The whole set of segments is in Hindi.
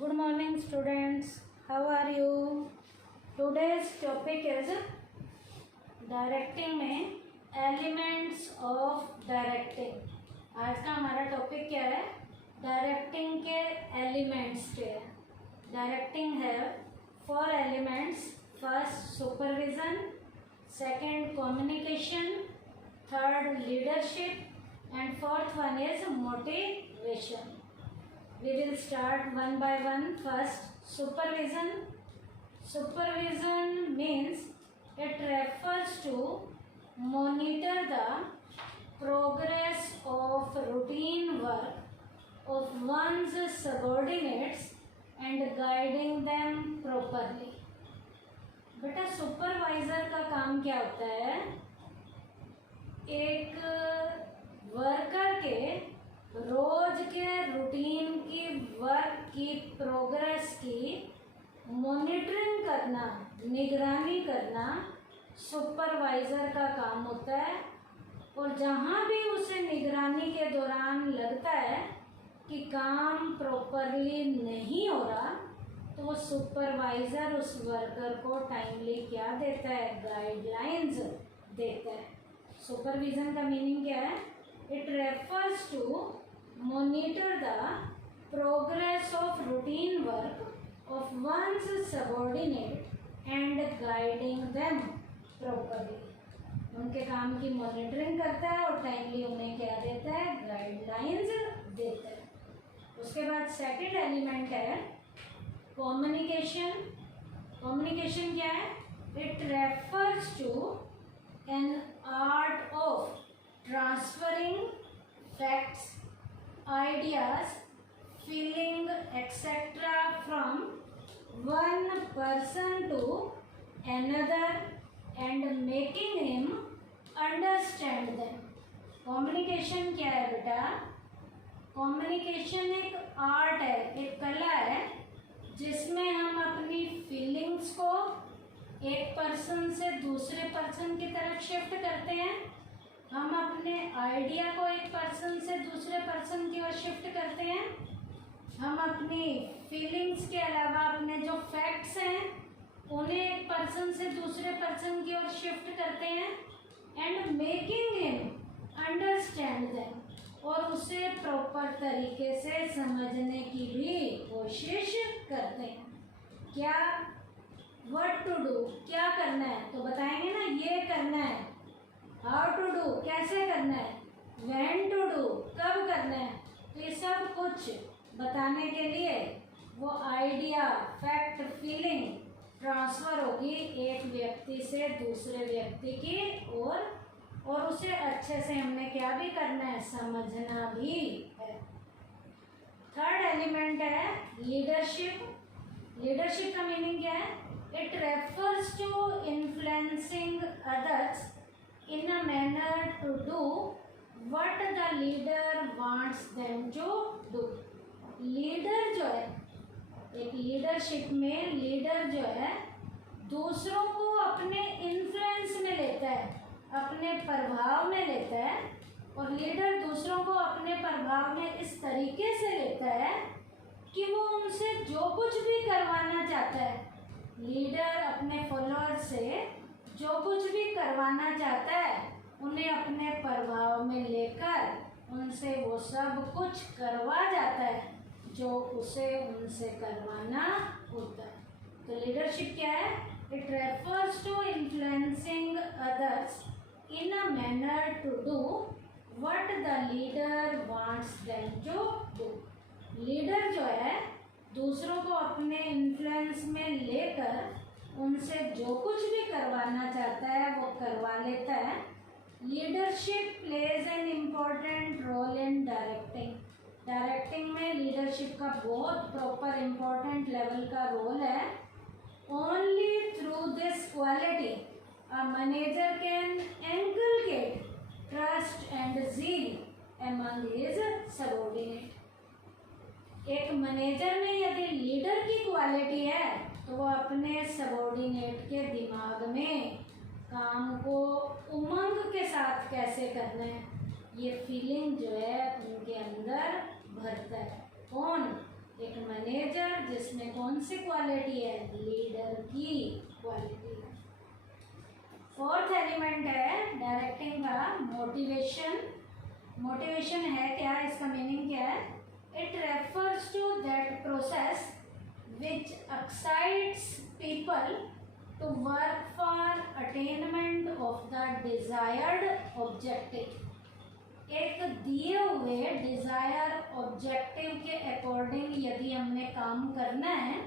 Good morning, students. How are you? Today's topic is directing में एलिमेंट्स ऑफ डायरेक्टिंग। आज का हमारा टॉपिक क्या है? डायरेक्टिंग के एलिमेंट्स के। डायरेक्टिंग है 4 elements. First supervision, second communication, third leadership and fourth one is motivation. We will start one by one. First, supervision. Supervision means it refers to monitor the progress of routine work of one's subordinates and guiding them properly. बेटा सुपरवाइजर का काम क्या होता है? एक वर्कर के रोज के रूटीन की वर्क की प्रोग्रेस की मॉनिटरिंग करना, निगरानी करना सुपरवाइज़र का काम होता है। और जहाँ भी उसे निगरानी के दौरान लगता है कि काम प्रॉपरली नहीं हो रहा, तो वो सुपरवाइज़र उस वर्कर को टाइमली क्या देता है? गाइडलाइंस देता है। सुपरविज़न का मीनिंग क्या है? It refers to monitor the progress of routine work of one's subordinate and guiding them properly. उनके काम की मॉनिटरिंग करता है और टाइमली उन्हें क्या देता है? गाइडलाइंस देता है। उसके बाद सेकंड एलिमेंट है कम्युनिकेशन। कम्युनिकेशन क्या है? It refers to an art of transferring facts, ideas, feeling, etc. from one person to another and making him understand them. Communication क्या है बेटा? कम्युनिकेशन एक आर्ट है, एक कला है, जिसमें हम अपनी फीलिंग्स को एक पर्सन से दूसरे पर्सन की तरफ शिफ्ट करते हैं। हम अपने आइडिया को एक पर्सन से दूसरे पर्सन की ओर शिफ्ट करते हैं। हम अपनी फीलिंग्स के अलावा अपने जो फैक्ट्स हैं उन्हें एक पर्सन से दूसरे पर्सन की ओर शिफ्ट करते हैं and making him understand them, और उसे प्रॉपर तरीके से समझने की भी कोशिश करते हैं। क्या व्हाट टू डू, क्या करना है तो बताएंगे ना, ये करना है। हाउ टू डू, कैसे करना है। व्हेन टू डू, कब करना है। तो ये सब कुछ बताने के लिए वो आइडिया, फैक्ट, फीलिंग ट्रांसफ़र होगी एक व्यक्ति से दूसरे व्यक्ति की ओर, और उसे अच्छे से हमने क्या भी करना है? समझना भी है। थर्ड एलिमेंट है लीडरशिप। लीडरशिप का मीनिंग क्या है? It refers to influencing others in a manner to do what the leader wants them to do. Leader जो है, एक लीडरशिप में लीडर जो है दूसरों को अपने इन्फ्लुएंस में लेता है, अपने प्रभाव में लेता है। और लीडर दूसरों को अपने प्रभाव में इस तरीके से लेता है कि वो उनसे जो कुछ भी करवाना चाहता है, लीडर अपने फॉलोअर से जो कुछ भी करवाना चाहता है उन्हें अपने प्रभाव में लेकर उनसे वो सब कुछ करवा जाता है जो उसे उनसे करवाना होता है। तो लीडरशिप क्या है? It refers to influencing others in a manner to do what the leader wants them to do. Leader जो है दूसरों को अपने इन्फ्लुएंस में लेकर उनसे जो कुछ भी करवाना चाहता है वो करवा लेता है। Leadership plays an important role in directing. Directing में लीडरशिप का बहुत प्रॉपर इम्पॉर्टेंट लेवल का रोल है। Only through this quality a manager can inculcate trust and zeal among his subordinate. एक मैनेजर में यदि लीडर की क्वालिटी है तो वो अपने सबऑर्डिनेट के दिमाग में काम को उमंग के साथ कैसे करना है, ये फीलिंग जो है उनके अंदर भरता है। कौन? एक मैनेजर, जिसमें कौन सी क्वालिटी है, लीडर की क्वालिटी है। फोर्थ एलिमेंट है डायरेक्टिंग का मोटिवेशन। मोटिवेशन है क्या, इसका मीनिंग क्या है, it refers to that process which excites people to work for attainment of the desired objective। एक दिए हुए डिजायर ऑब्जेक्टिव के अकॉर्डिंग यदि हमने काम करना है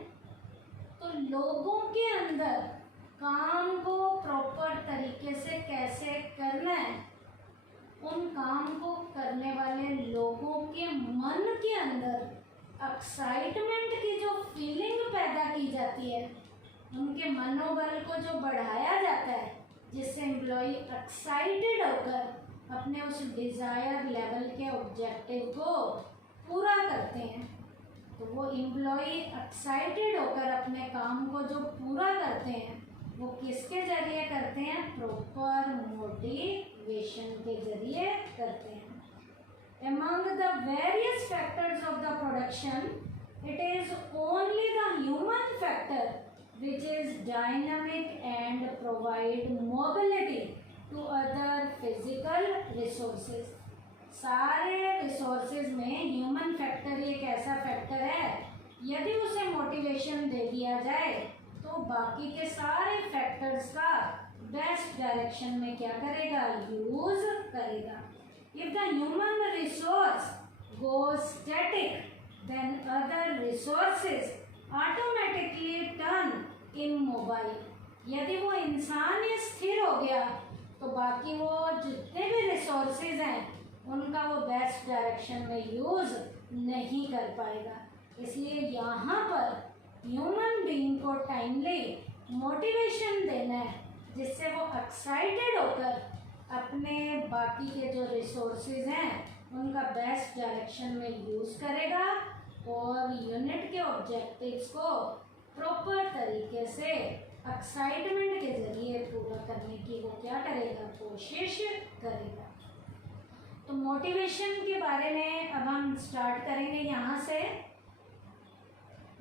तो लोगों के अंदर काम को प्रॉपर तरीके से कैसे करना है, उन काम को करने वाले लोगों के मन के अंदर एक्साइटमेंट की जो फीलिंग पैदा की जाती है, उनके मनोबल को जो बढ़ाया जाता है, जिससे एम्प्लॉय एक्साइटेड होकर अपने उस डिज़ायर लेवल के ऑब्जेक्टिव को पूरा करते हैं। तो वो एम्प्लॉय एक्साइटेड होकर अपने काम को जो पूरा करते हैं वो किसके ज़रिए करते हैं, प्रॉपर मोटिवेशन के ज़रिए करते हैं। Among the various factors of the production, it is only the human factor which is dynamic and provide mobility to other physical resources। सारे रिसोर्सेज में ह्यूमन फैक्टर एक ऐसा फैक्टर है, यदि उसे मोटिवेशन दे दिया जाए तो बाकी के सारे फैक्टर्स का बेस्ट डायरेक्शन में क्या करेगा, यूज करेगा। If the human resource goes static then other resources automatically turn immobile. यदि वो इंसान ही स्थिर हो गया तो बाकी वो जितने भी रिसोर्सेज हैं उनका वो बेस्ट डायरेक्शन में यूज़ नहीं कर पाएगा। इसलिए यहाँ पर ह्यूमन बीइंग को टाइमली मोटिवेशन देना है, जिससे वो एक्साइटेड होकर अपने बाकी के जो रिसोर्सेज हैं उनका बेस्ट डायरेक्शन में यूज़ करेगा और यूनिट के ऑब्जेक्टिव्स को प्रॉपर तरीके से एक्साइटमेंट के ज़रिए पूरा करने की वो क्या करेगा, कोशिश करेगा। तो मोटिवेशन के बारे में अब हम स्टार्ट करेंगे। यहाँ से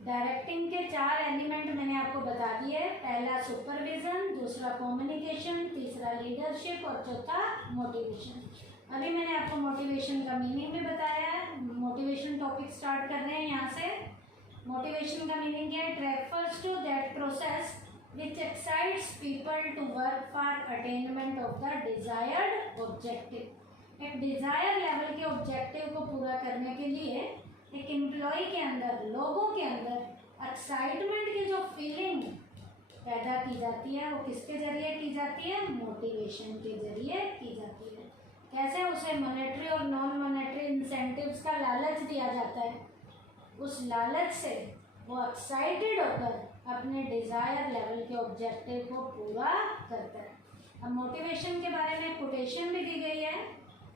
डायरेक्टिंग के 4 एलिमेंट मैंने आपको बता दिए। पहला सुपरविजन, दूसरा कम्युनिकेशन, तीसरा लीडरशिप और चौथा मोटिवेशन। अभी मैंने आपको मोटिवेशन का मीनिंग भी बताया है। मोटिवेशन टॉपिक स्टार्ट कर रहे हैं यहाँ से। मोटिवेशन का मीनिंग क्या है, it refers to that process which excites people to work for attainment of the desired objective. एक डिजायर लेवल के ऑब्जेक्टिव को पूरा करने के लिए एक एम्प्लॉय के अंदर, लोगों के अंदर एक्साइटमेंट की जो फीलिंग पैदा की जाती है वो किसके जरिए की जाती है, मोटिवेशन के जरिए की जाती है। कैसे, उसे मॉनेटरी और नॉन मॉनेटरी इंसेंटिव्स का लालच दिया जाता है। उस लालच से वो एक्साइटेड होकर अपने डिज़ायर लेवल के ऑब्जेक्टिव को पूरा करता है। अब मोटिवेशन के बारे में कोटेशन भी दी गई है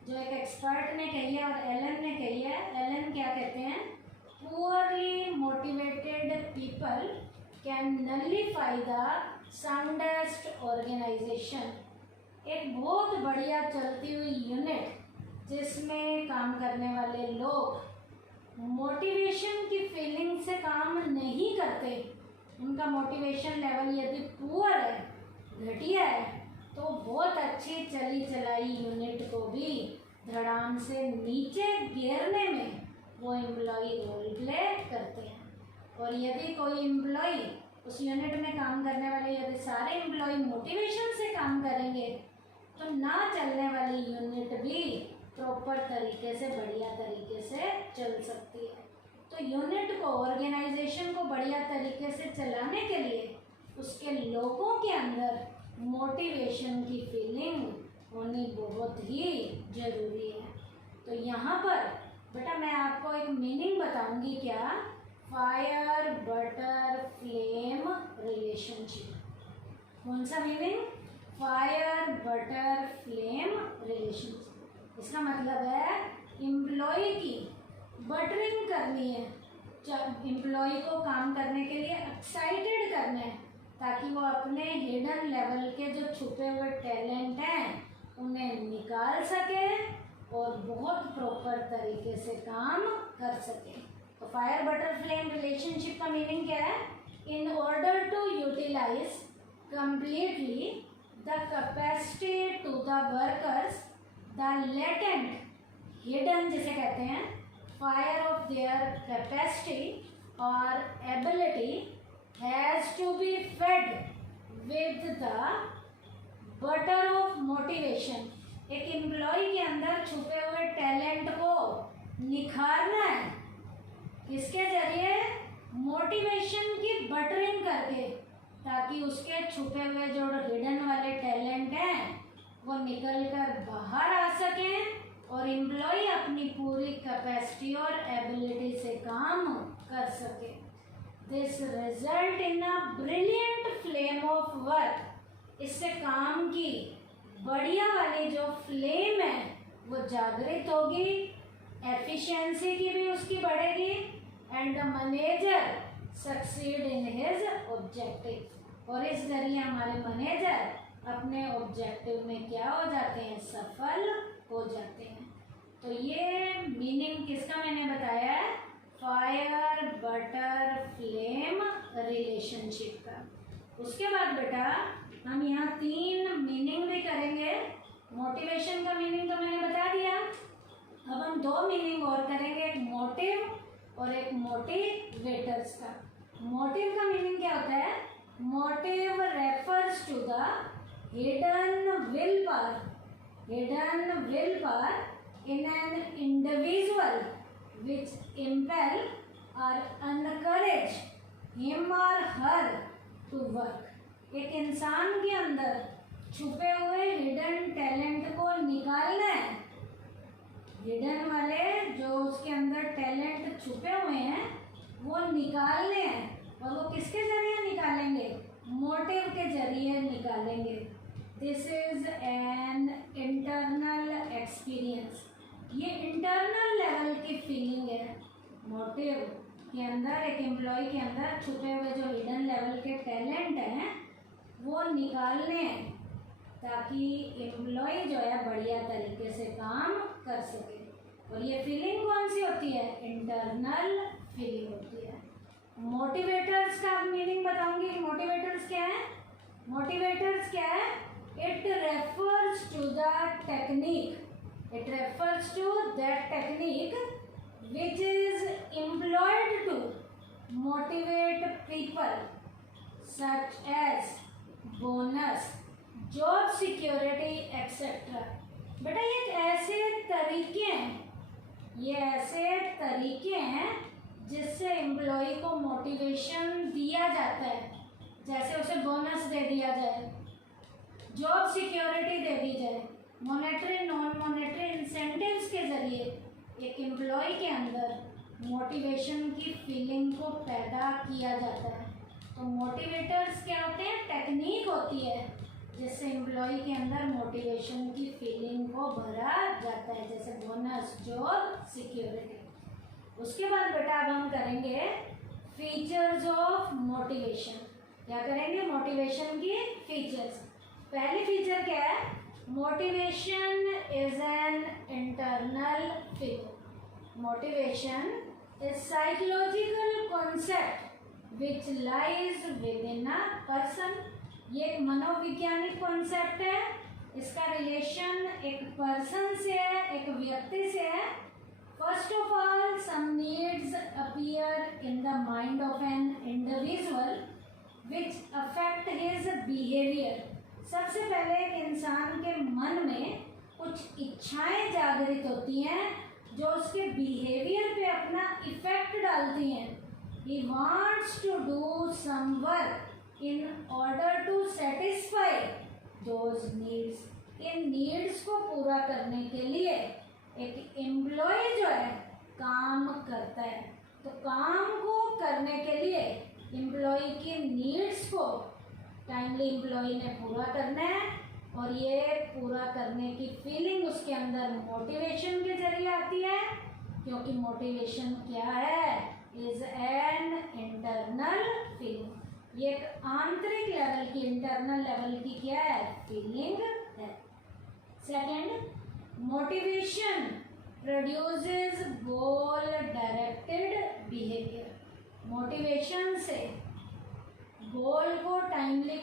जो एक एक्सपर्ट ने कही है और एलन ने कही है। एलन क्या कहते हैं, poorly motivated people can nullify the soundest organisation. एक बहुत बढ़िया चलती हुई यूनिट जिसमें काम करने वाले लोग मोटिवेशन की फीलिंग से काम नहीं करते, उनका मोटिवेशन लेवल यदि पुअर है, घटिया है, तो बहुत अच्छी चली चलाई यूनिट को भी धड़ाम से नीचे गिरने में वो एम्प्लॉय रोल प्ले करते हैं। और यदि कोई एम्प्लॉय उस यूनिट में काम करने वाले यदि सारे एम्प्लॉय मोटिवेशन से काम करेंगे तो ना चलने वाली यूनिट भी प्रॉपर तरीके से, बढ़िया तरीके से चल सकती है। तो यूनिट को, ऑर्गेनाइजेशन को बढ़िया तरीके से चलाने के लिए उसके लोगों के अंदर मोटिवेशन की फीलिंग होनी बहुत ही ज़रूरी है। तो यहाँ पर बेटा मैं आपको एक मीनिंग बताऊंगी, क्या, फायर बटर फ्लेम रिलेशनशिप। कौन सा meaning, fire butter flame relationship. इसका मतलब है एम्प्लॉय की बटरिंग करनी है, एम्प्लॉय को काम करने के लिए एक्साइटेड करना है ताकि वो अपने हिडन लेवल के जो छुपे हुए टैलेंट हैं उन्हें निकाल सके और बहुत प्रॉपर तरीके से काम कर सके। फायर बटर फ्लेम रिलेशनशिप का मीनिंग क्या है? In order to utilise completely the capacity to the workers the latent hidden जिसे कहते हैं फायर ऑफ देयर कैपेसिटी और ability has to be fed with the butter of motivation. एक एम्प्लॉय के अंदर छुपे हुए टैलेंट को निखारना है किसके जरिए? मोटिवेशन की बटरिंग करके, ताकि उसके छुपे हुए जो हिडन वाले टैलेंट हैं वो निकल कर बाहर आ सकें और एम्प्लॉय अपनी पूरी कैपेसिटी और एबिलिटी से काम कर सके। This result in a brilliant flame of work. इससे काम की बढ़िया वाली जो फ्लेम है वो जागृत होगी, एफिशिएंसी की भी उसकी बढ़ेगी and the manager succeed in his objective. और इस जरिए हमारे मैनेजर अपने ऑब्जेक्टिव में क्या हो जाते हैं? सफल हो जाते हैं। तो ये मीनिंग किसका मैंने बताया है? फायर बटर फ्लेम रिलेशनशिप का। उसके बाद बेटा हम यहाँ 3 मीनिंग भी करेंगे। मोटिवेशन का मीनिंग तो मैंने बता दिया, अब हम 2 मीनिंग और करेंगे, एक मोटिव और एक मोटिवेटर्स का। मोटिव का मीनिंग क्या होता है? Motive refers to the hidden will power in an individual which impel or encourage him or her to work। एक इंसान के अंदर छुपे हुए हिडन टैलेंट को निकालना है। हिडन वाले जो उसके अंदर टैलेंट छुपे हुए हैं वो निकालने हैं, और वो किसके जरिए निकालेंगे? मोटिव के जरिए निकालेंगे। This is an internal experience. ये इंटरनल लेवल की फीलिंग है। मोटिव के अंदर, एक एम्प्लॉय के अंदर छुपे हुए जो हिडन लेवल के टैलेंट हैं वो निकालने हैं, ताकि एम्प्लॉय जो है बढ़िया तरीके से काम कर सके। और ये फीलिंग कौन सी होती है? इंटरनल फीलिंग होती है। मोटिवेटर्स का मीनिंग बताऊंगी। मोटिवेटर्स क्या है? मोटिवेटर्स क्या है? It refers to the technique, it refers to that technique which is employed to motivate people such as bonus, job security etc। बेटा ये ऐसे तरीके हैं, ये ऐसे तरीके हैं जिससे एम्प्लॉय को मोटिवेशन दिया जाता है। जैसे उसे बोनस दे दिया जाए, जॉब सिक्योरिटी दे दी जाए, मॉनेटरी नॉन मॉनेटरी इंसेंटिव्स के जरिए एक एम्प्लॉय के अंदर मोटिवेशन की फीलिंग को पैदा किया जाता है। तो मोटिवेटर्स क्या होते हैं? टेक्निक होती है जिससे एम्प्लॉय के अंदर मोटिवेशन की फीलिंग को भरा जाता है, जैसे बोनस, जॉब सिक्योरिटी। उसके बाद बेटा अब हम करेंगे फीचर्स ऑफ मोटिवेशन। क्या करेंगे? मोटिवेशन की फीचर्स। पहली फीचर क्या है? Motivation is an internal feeling. Motivation is psychological concept which lies with in a person. ये एक मनोवैज्ञानिक कॉन्सेप्ट है। इसका रिलेशन एक पर्सन से है, एक व्यक्ति से है। First of all, some needs appear in the mind of an individual which affect his behaviour. सबसे पहले एक इंसान के मन में कुछ इच्छाएं जागृत होती हैं जो उसके बिहेवियर पे अपना इफेक्ट डालती हैं। He wants to do some work in order to satisfy those needs। In needs को पूरा करने के लिए एक एम्प्लॉय जो है काम करता है। तो काम को करने के लिए एम्प्लॉय की नीड्स को टाइमली एम्प्लॉय ने पूरा करना है, और ये पूरा करने की फीलिंग उसके अंदर मोटिवेशन के जरिए आती है। क्योंकि मोटिवेशन क्या है? Is an internal feeling. ये एक आंतरिक लेवल की, इंटरनल लेवल की क्या है? फीलिंग है। Second, motivation produces goal directed behaviour.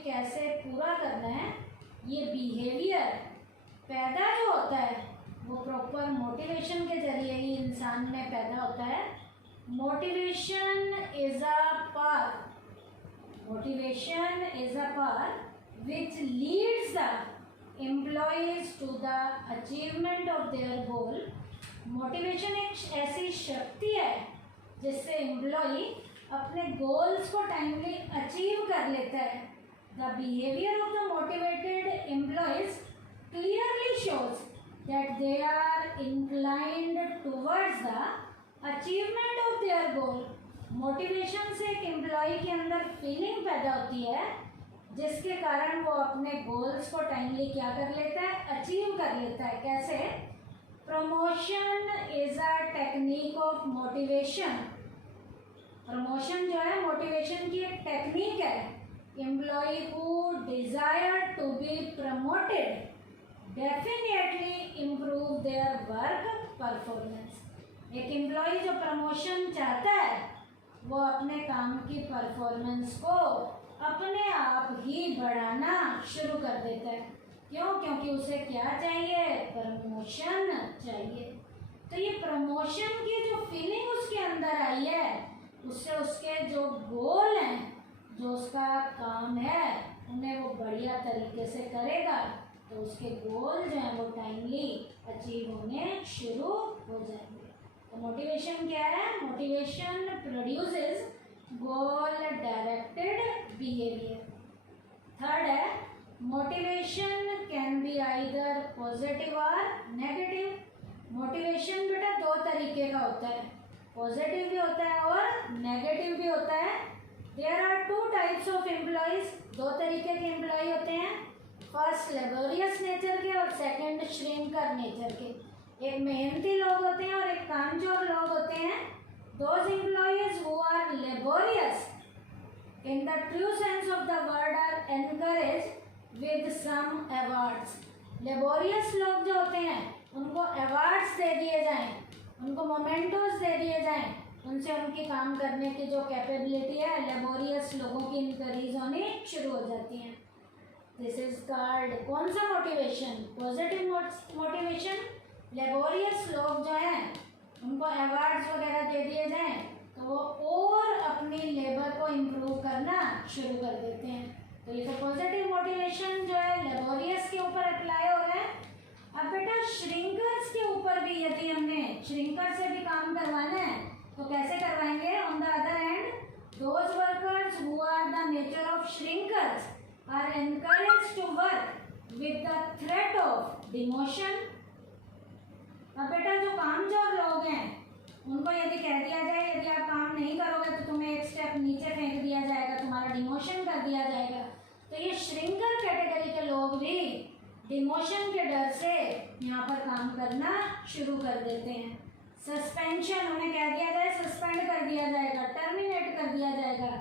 कैसे पूरा करना है, ये बिहेवियर पैदा जो होता है वो प्रॉपर मोटिवेशन के जरिए ही इंसान में पैदा होता है। Motivation is a power which leads the employees to the achievement of their goal। Motivation एक ऐसी शक्ति है जिससे एम्प्लॉई अपने गोल्स को टाइमली अचीव कर लेता है। The behaviour of the motivated employees clearly shows that they are inclined towards the achievement of their goal. Motivation से एक एम्प्लॉय के अंदर फीलिंग पैदा होती है जिसके कारण वो अपने गोल्स को टाइमली क्या कर लेता है, अचीव कर लेता है। कैसे? Promotion is a technique of motivation. Promotion जो है मोटिवेशन की एक टेक्निक है। Employee who desire to be promoted definitely improve their work performance. एक एम्प्लॉय जो प्रमोशन चाहता है वो अपने काम की परफॉर्मेंस को अपने आप ही बढ़ाना शुरू कर देता है। क्यों? क्योंकि उसे क्या चाहिए? प्रमोशन चाहिए। तो ये प्रमोशन की जो फीलिंग उसके अंदर आई है उससे उसके जो गोल हैं, जो उसका काम है, उन्हें वो बढ़िया तरीके से करेगा तो उसके गोल जो हैं वो टाइमली अचीव होने शुरू हो जाएंगे। तो मोटिवेशन क्या है? Motivation produces goal directed behaviour. Third है motivation can be either positive और नेगेटिव। मोटिवेशन बेटा दो तरीके का होता है, पॉजिटिव भी होता है और नेगेटिव भी होता है। There are two types of employees. दो तरीके के एम्प्लॉय होते हैं, फर्स्ट लेबोरियस नेचर के और सेकंड श्रिंकर नेचर के। एक मेहनती लोग होते हैं और एक कामचोर लोग होते हैं। Those employees who are laborious in the true sense of the word are encouraged with some awards। Laborious लोग जो होते हैं उनको अवार्ड्स दे दिए जाएं, उनको मोमेंटोज दे दिए जाएं, उनसे उनकी काम करने की जो कैपेबिलिटी है लेबोरियस लोगों की इंक्रीज होनी शुरू हो जाती है। दिस इज कॉल्ड कौन सा मोटिवेशन? Positive motivation. लेबोरियस लोग जो हैं उनको अवार्ड्स वगैरह दे दिए जाएं तो वो और अपनी लेबर को इम्प्रूव करना शुरू कर देते हैं। तो ये तो पॉजिटिव मोटिवेशन जो है लेबोरियस के ऊपर अप्लाई हो रहा है। अब बेटा श्रिंकर्स के ऊपर भी यदि हमने श्रिंकर से भी काम करवाना है तो कैसे करवाएंगे? On the other hand those workers who are the nature of shrinkers are encouraged to work with the threat of demotion. अब बेटा जो कामचोर लोग हैं उनको यदि कह दिया जाए यदि आप काम नहीं करोगे तो तुम्हें एक स्टेप नीचे फेंक दिया जाएगा, तुम्हारा डिमोशन कर दिया जाएगा। तो ये श्रिंकर कैटेगरी के लोग भी डिमोशन के डर से यहाँ पर काम करना शुरू कर देते हैं। सस्पेंशन, उन्हें कह दिया जाए सस्पेंड कर दिया जाएगा, टर्मिनेट कर दिया जाएगा,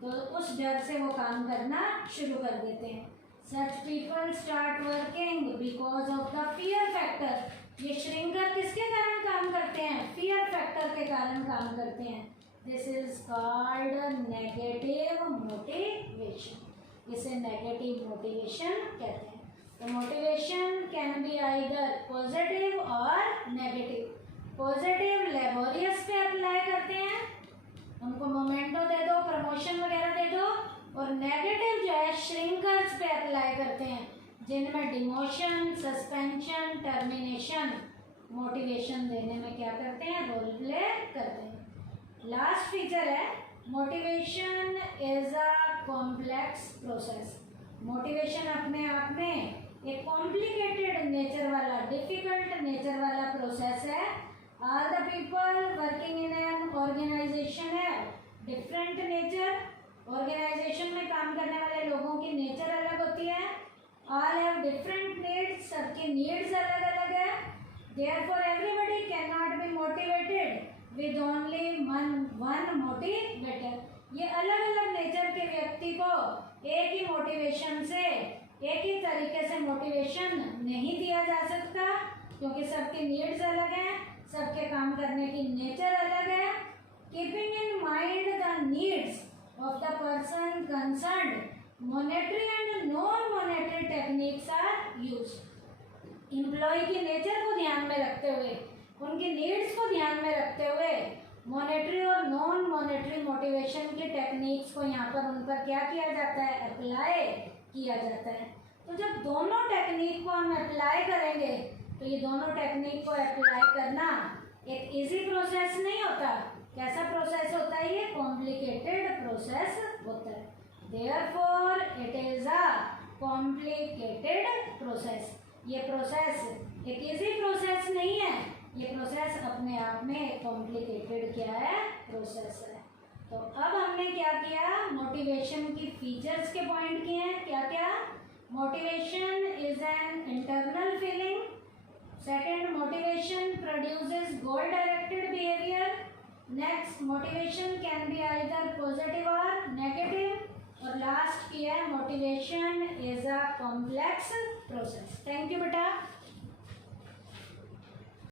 तो उस डर से वो काम करना शुरू कर देते हैं। Such people start working because of the fear factor. ये श्रिंकर किसके कारण काम करते हैं? फियर फैक्टर के कारण काम करते हैं। This is called negative motivation. इसे नेगेटिव मोटिवेशन कहते हैं। तो motivation can be either positive और नेगेटिव। पॉजिटिव लेबोरियस पे अप्लाई करते हैं, उनको मोमेंटो दे दो, प्रमोशन वगैरह दे दो, और नेगेटिव जो है श्रिंकर्स पे अप्लाई करते हैं जिनमें डिमोशन, सस्पेंशन, टर्मिनेशन, मोटिवेशन देने में क्या करते हैं? रोल प्ले करते हैं। लास्ट फीचर है motivation is a complex process. Motivation अपने आप में एक कॉम्प्लिकेटेड नेचर वाला, डिफिकल्ट नेचर वाला प्रोसेस है। All the people working in an organisation है डिफरेंट नेचर। ऑर्गेनाइजेशन में काम करने वाले लोगों की नेचर अलग होती है। ऑल हैव डिफरेंट नीड्स, सबकी नीड्स अलग अलग है। Therefore everybody can not be motivated with only one motivator. ये अलग अलग नेचर के व्यक्ति को एक ही मोटिवेशन से, एक ही तरीके से मोटिवेशन नहीं दिया जा सकता क्योंकि सबकी नीड्स अलग हैं, सबके काम करने की नेचर अलग है। Keeping in mind the needs of the person concerned, monetary and non-monetary techniques are used. Employee की नेचर को ध्यान में रखते हुए, उनकी नीड्स को ध्यान में रखते हुए मॉनेटरी और नॉन मॉनेटरी मोटिवेशन की टेक्निक्स को यहाँ पर उन पर क्या किया जाता है, अप्लाई किया जाता है। तो जब दोनों टेक्निक को हम अप्लाई करेंगे तो ये दोनों टेक्निक को अप्लाई करना एक इजी प्रोसेस नहीं होता। कैसा प्रोसेस होता है? ये कॉम्प्लिकेटेड प्रोसेस होता है। Therefore it is a complicated process. ये प्रोसेस एक इजी प्रोसेस नहीं है, ये प्रोसेस अपने आप में कॉम्प्लिकेटेड क्या है, प्रोसेस है। तो अब हमने क्या किया, मोटिवेशन की फीचर्स के पॉइंट किए हैं। क्या क्या? Motivation is an internal feeling. Second, motivation produces goal directed behaviour. Next, motivation can be either positive और नेगेटिव। और लास्ट किया है, motivation is a complex process.